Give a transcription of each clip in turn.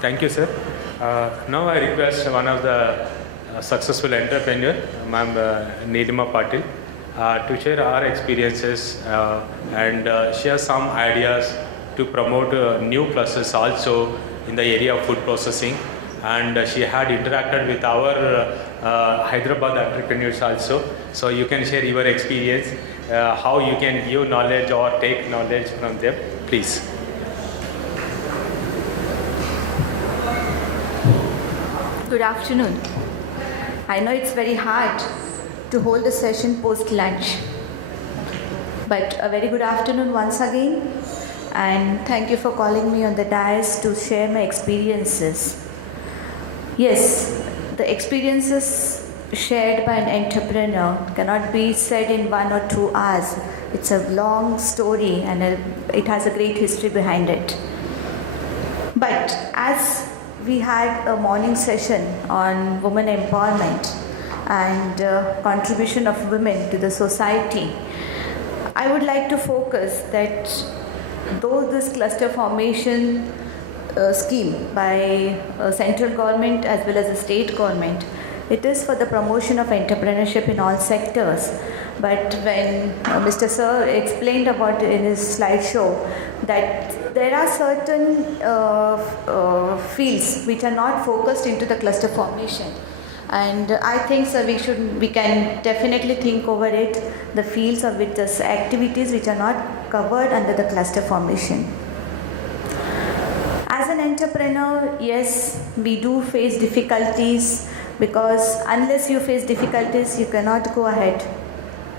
Thank you, sir. Now I request one of the successful entrepreneur, Ma'am Neelima Patil, to share our experiences and share some ideas to promote new clusters also in the area of food processing. And she had interacted with our Hyderabad entrepreneurs also. So you can share your experience, how you can give knowledge or take knowledge from them, please. Good afternoon. I know it's very hard to hold a session post lunch, but a very good afternoon once again, and thank you for calling me on the dais to share my experiences. Yes, the experiences shared by an entrepreneur cannot be said in 1 or 2 hours. It's a long story and it has a great history behind it. But as we had a morning session on women empowerment and contribution of women to the society, I would like to focus that though this cluster formation scheme by central government as well as the state government, it is for the promotion of entrepreneurship in all sectors. But when Mr. Sir explained about in his slideshow that there are certain fields which are not focused into the cluster formation, and I think so we can definitely think over it, the fields of which the activities which are not covered under the cluster formation. As an entrepreneur, yes, we do face difficulties, because unless you face difficulties, you cannot go ahead.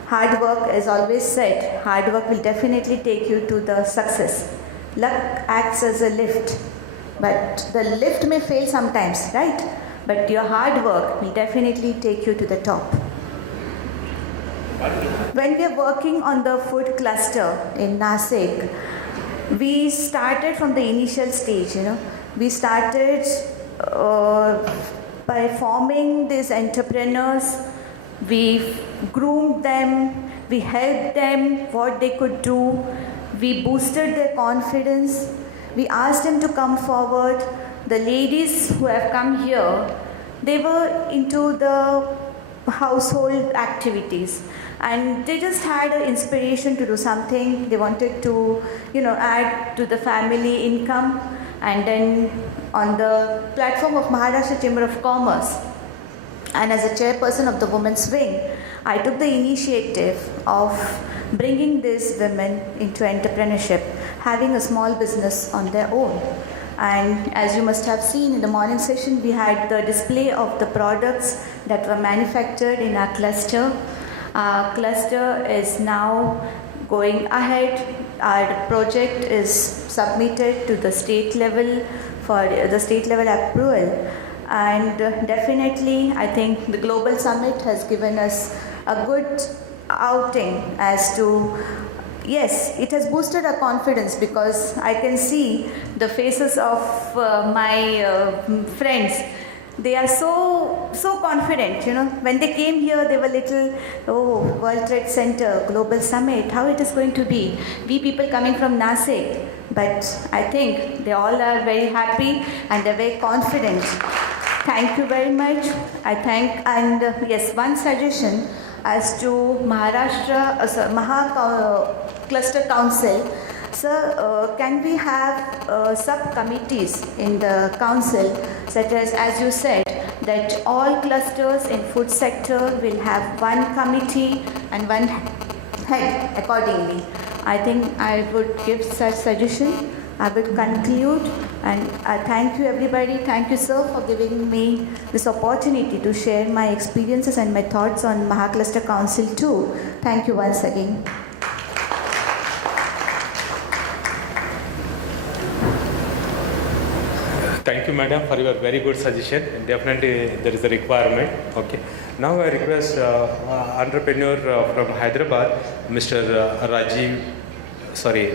Hard work, as always said, hard work will definitely take you to the success. Luck acts as a lift, but the lift may fail sometimes, right? But your hard work will definitely take you to the top. When we are working on the food cluster in Nasik, we started from the initial stage, We started by forming these entrepreneurs. We groomed them, we helped them what they could do, we boosted their confidence, we asked them to come forward. The ladies who have come here, they were into the household activities and they just had an inspiration to do something. They wanted to, add to the family income. And then on the platform of Maharashtra Chamber of Commerce, and as a chairperson of the Women's Wing, I took the initiative of bringing these women into entrepreneurship, having a small business on their own. And as you must have seen in the morning session, we had the display of the products that were manufactured in our cluster. Our cluster is now going ahead. Our project is submitted to the state level for the state level approval. And definitely, I think the Global Summit has given us a good outing as to, yes, it has boosted our confidence, because I can see the faces of my friends. They are so confident, When they came here, they were little, World Trade Center, Global Summit, how it is going to be. We people coming from Nasik, but I think they all are very happy and they're very confident. Thank you very much. I thank, and yes, one suggestion as to Maharashtra, Cluster Council. Sir, can we have subcommittees in the council, such as you said, that all clusters in food sector will have one committee and one head accordingly? I think I would give such suggestion. I will conclude, and thank you everybody. Thank you, sir, for giving me this opportunity to share my experiences and my thoughts on Mahacluster Council too. Thank you once again. Thank you, madam, for your very good suggestion. Definitely, there is a requirement. Okay. Now I request entrepreneur from Hyderabad, Mr.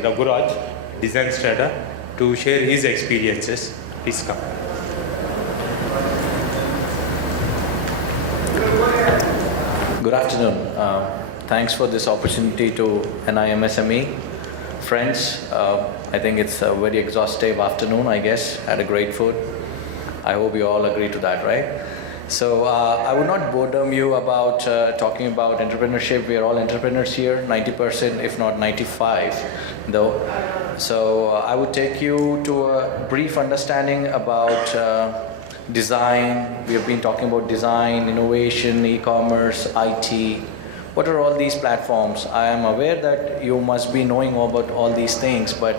Raguraj, Design Strada, to share his experiences. Please come. Good afternoon. Thanks for this opportunity to NIMSME friends. I think it's a very exhaustive afternoon, I guess. Had a great food. I hope you all agree to that, right? So I would not boredom you about talking about entrepreneurship. We are all entrepreneurs here, 90%, if not 95, though. So I would take you to a brief understanding about design. We have been talking about design, innovation, e-commerce, IT. What are all these platforms? I am aware that you must be knowing about all these things, but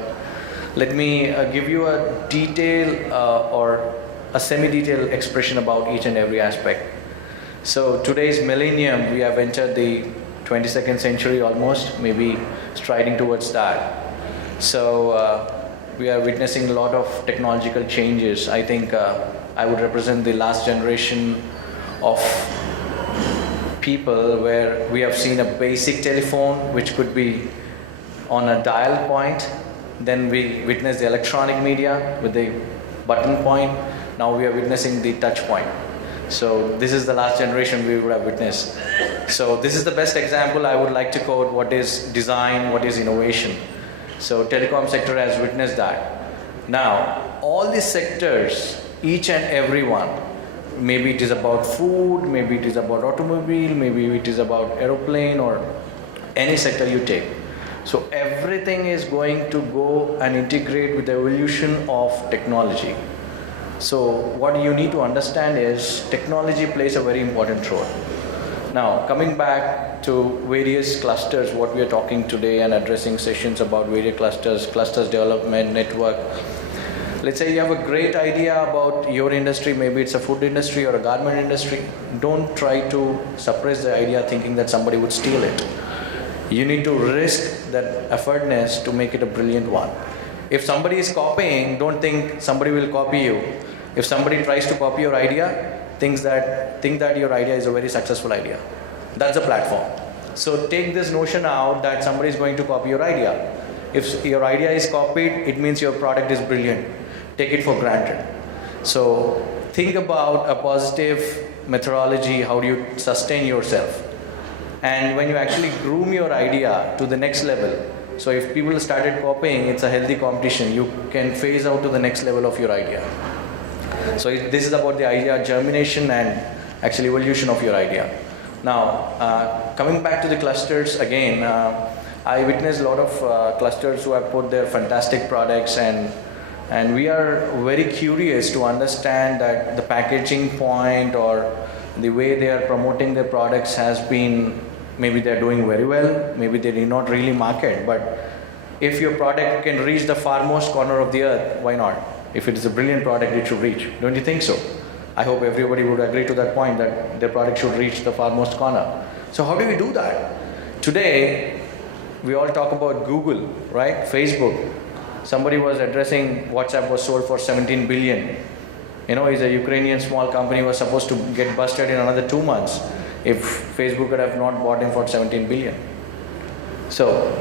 let me give you a detail or a semi-detailed expression about each and every aspect. So today's millennium, we have entered the 22nd century almost, maybe striding towards that. So we are witnessing a lot of technological changes. I think I would represent the last generation of people where we have seen a basic telephone which could be on a dial point. Then we witnessed the electronic media with the button point. Now we are witnessing the touch point. So this is the last generation we would have witnessed. So this is the best example I would like to quote what is design, what is innovation. So telecom sector has witnessed that. Now all these sectors, each and every one, maybe it is about food, maybe it is about automobile, maybe it is about aeroplane or any sector you take. So everything is going to go and integrate with the evolution of technology. So what you need to understand is technology plays a very important role. Now coming back to various clusters, what we are talking today and addressing sessions about various clusters development, network. Let's say you have a great idea about your industry, maybe it's a food industry or a garment industry. Don't try to suppress the idea thinking that somebody would steal it. You need to risk that effortness to make it a brilliant one. If somebody is copying, don't think somebody will copy you. If somebody tries to copy your idea, think that your idea is a very successful idea. That's a platform. So take this notion out that somebody is going to copy your idea. If your idea is copied, it means your product is brilliant. Take it for granted. So think about a positive methodology, how do you sustain yourself? And when you actually groom your idea to the next level, so if people started copying, it's a healthy competition. You can phase out to the next level of your idea. So this is about the idea germination and actually evolution of your idea. Now, coming back to the clusters again, I witnessed a lot of clusters who have put their fantastic products, and we are very curious to understand that the packaging point or the way they are promoting their products has been, maybe they're doing very well, maybe they did not really market, but if your product can reach the farmost corner of the earth, why not? If it is a brilliant product, it should reach. Don't you think so? I hope everybody would agree to that point, that their product should reach the farmost corner. So how do we do that? Today, we all talk about Google, right? Facebook. Somebody was addressing WhatsApp was sold for 17 billion. You know, it's a Ukrainian small company, was supposed to get busted in another 2 months if Facebook could have not bought him for 17 billion. So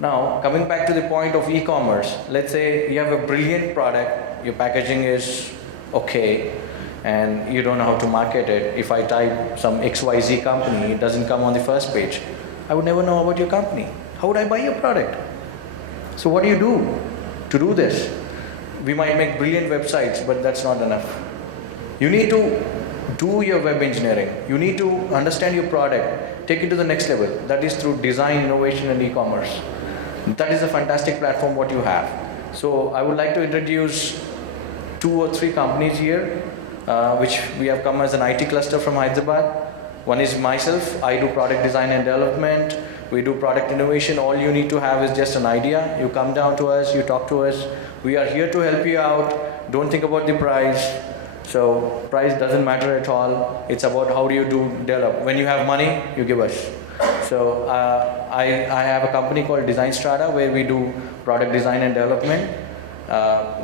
now coming back to the point of e-commerce, let's say you have a brilliant product, your packaging is okay, and you don't know how to market it. If I type some XYZ company, it doesn't come on the first page. I would never know about your company. How would I buy your product? So what do you do to do this? We might make brilliant websites, but that's not enough. You need to do your web engineering. You need to understand your product, take it to the next level. That is through design, innovation and e-commerce. That is a fantastic platform what you have. So I would like to introduce 2 or 3 companies here, which we have come as an IT cluster from Hyderabad. One is myself. I do product design and development. We do product innovation. All you need to have is just an idea. You come down to us, you talk to us. We are here to help you out. Don't think about the price. So price doesn't matter at all. It's about how do you develop. When you have money, you give us. So I have a company called Design Strata where we do product design and development.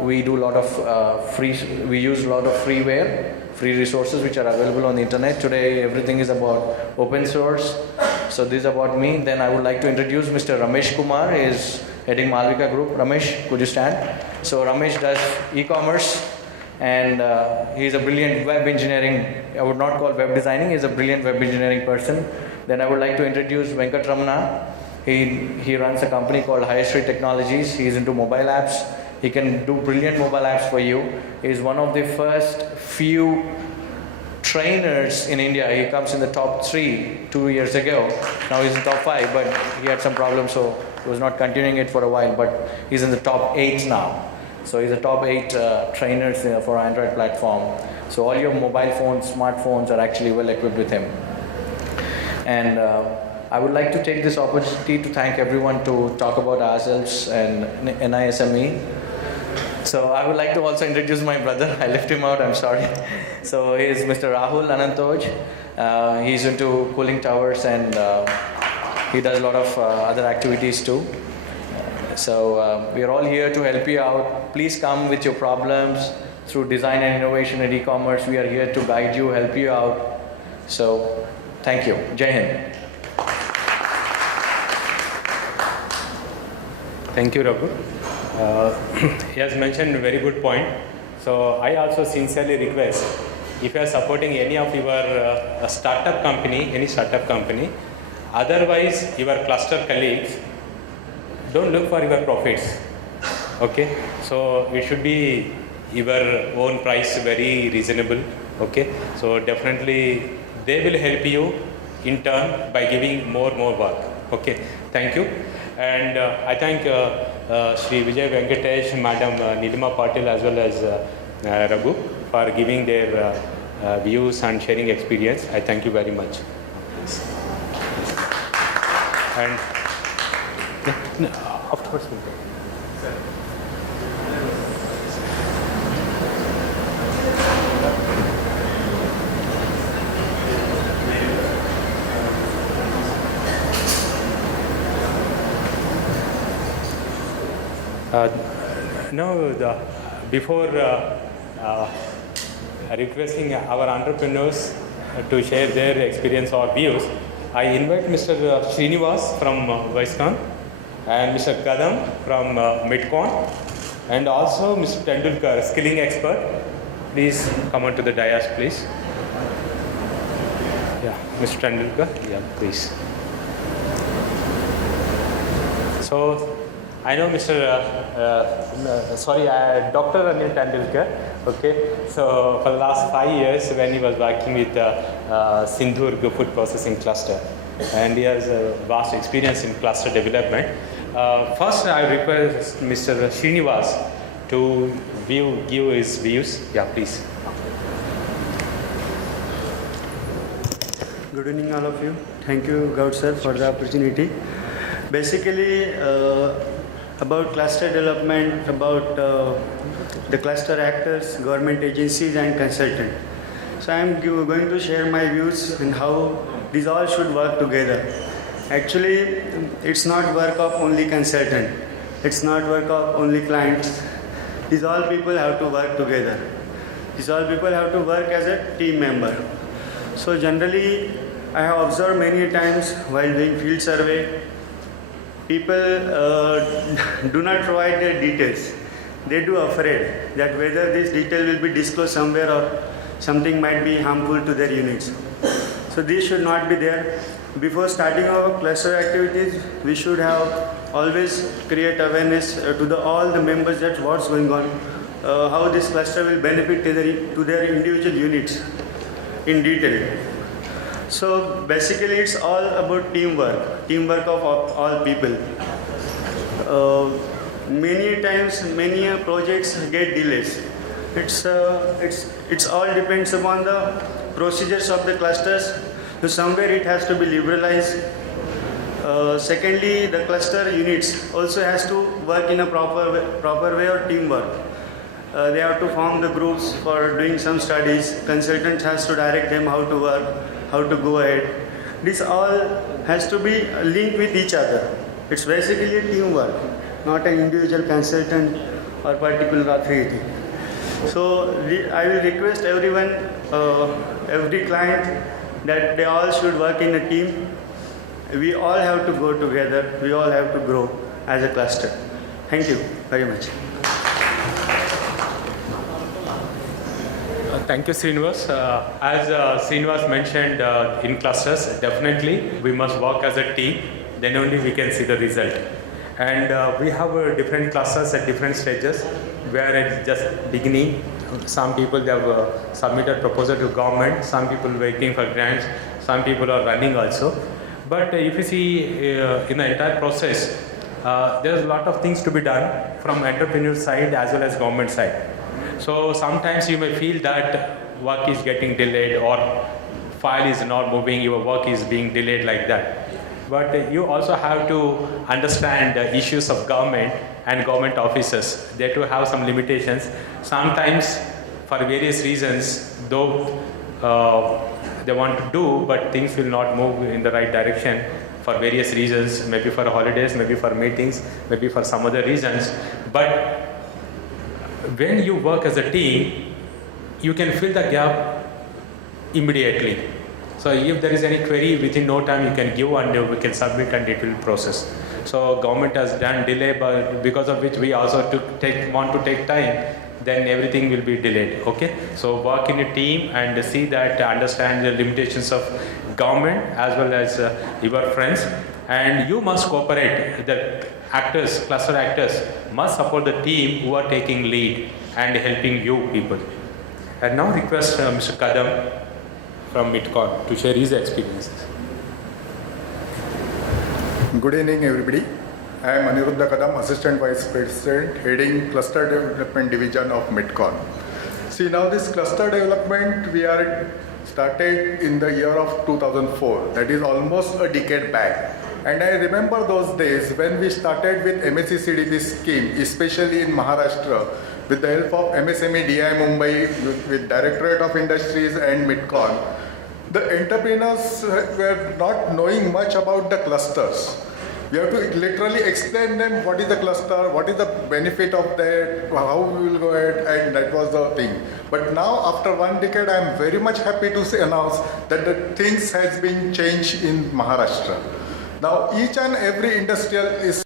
We do a lot of we use a lot of freeware, free resources which are available on the internet. Today everything is about open source. So this is about me. Then I would like to introduce Mr. Ramesh Kumar. He is heading Malvika Group. Ramesh, could you stand? So Ramesh does e-commerce and he is a brilliant web engineering. I would not call web designing. He is a brilliant web engineering person. Then I would like to introduce Venkat Ramana. He runs a company called Highestreet Technologies. He's into mobile apps. He can do brilliant mobile apps for you. He's one of the first few trainers in India. He comes in the top 3 2 years ago. Now he's in top 5, but he had some problems, so he was not continuing it for a while. But he's in the top 8 now. So he's a top 8 trainers for Android platform. So all your mobile phones, smartphones are actually well equipped with him. And I would like to take this opportunity to thank everyone to talk about ourselves and NISME. So I would like to also introduce my brother. I left him out, I'm sorry. So he is Mr. Rahul Anantoj. He's into cooling towers and he does a lot of other activities too. So we are all here to help you out. Please come with your problems through design and innovation and e-commerce. We are here to guide you, help you out. So thank you. Jai Hind. Thank you, Raghu. He has mentioned a very good point. So I also sincerely request, if you are supporting any of your startup company, any startup company, otherwise your cluster colleagues, don't look for your profits. Okay, so it should be your own price very reasonable. Okay, so definitely they will help you in turn by giving more work. Okay, thank you. And I thank Shri Vijay Venkatesh, Madam Nilima Patil as well as Raghu for giving their views and sharing experience. I thank you very much. And afterwards we'll go. Before requesting our entrepreneurs to share their experience or views, I invite Mr. Srinivas from Viscon and Mr. Kadam from Midcon and also Mr. Tendulkar, skilling expert. Please come on to the dais, please. Yeah, Mr. Tendulkar, yeah, please. So, I know Dr. Anil Tendulkar, okay. So for the last 5 years when he was working with Sindhurg food processing cluster, and he has a vast experience in cluster development. First I request Mr. Srinivas to give his views. Yeah, please. Good evening all of you. Thank you Gaud sir for the opportunity. Basically, about cluster development, about the cluster actors, government agencies and consultants. So I am going to share my views on how these all should work together. Actually, it's not work of only consultant. It's not work of only clients. These all people have to work together. These all people have to work as a team member. So generally, I have observed many times while doing field survey, people do not provide their details. They do afraid that whether this detail will be disclosed somewhere or something might be harmful to their units. So this should not be there. Before starting our cluster activities, we should have always create awareness to all the members that what's going on, how this cluster will benefit to their individual units in detail. So basically it's all about teamwork of all people. Many times, many projects get delays. It's all depends upon the procedures of the clusters. So somewhere it has to be liberalized. Secondly, the cluster units also has to work in a proper way or teamwork. They have to form the groups for doing some studies. Consultants has to direct them how to work, how to go ahead. This all has to be linked with each other. It's basically a teamwork, not an individual consultant or particular authority. So I will request everyone, every client, that they all should work in a team. We all have to go together. We all have to grow as a cluster. Thank you very much. Thank you, Srinivas. As Srinivas mentioned, in clusters, definitely we must work as a team. then only we can see the result. And we have different clusters at different stages, where it's just beginning. Some people they have submitted proposal to government, some people waiting for grants, some people are running also. But if you see in the entire process, there's a lot of things to be done from entrepreneur side as well as government side. So sometimes you may feel that work is getting delayed or file is not moving, your work is being delayed like that. But you also have to understand the issues of government and government officers. They too have some limitations. Sometimes for various reasons, though they want to do, but things will not move in the right direction for various reasons, maybe for holidays, maybe for meetings, maybe for some other reasons. But when you work as a team, you can fill the gap immediately. So if there is any query, within no time you can give and we can submit and it will process. So government has done delay, but because of which we also want to take time, then everything will be delayed. Okay, so work in a team and see that, understand the limitations of government as well as your friends, and you must cooperate. The actors, cluster actors must support the team who are taking lead and helping you people. And now request Mr. Kadam from Midcon to share his experiences. Good evening, everybody. I am Aniruddha Kadam, Assistant Vice President, heading Cluster Development Division of Midcon. See, now this cluster development we are started in the year of 2004. That is almost a decade back. And I remember those days when we started with MSCDP scheme, especially in Maharashtra, with the help of MSME DI Mumbai, with Directorate of Industries and Midcon. The entrepreneurs were not knowing much about the clusters. We have to literally explain them what is the cluster, what is the benefit of that, how we will go ahead, and that was the thing. But now, after 1 decade, I am very much happy to announce that the things has been changed in Maharashtra. Now, each and every industrial is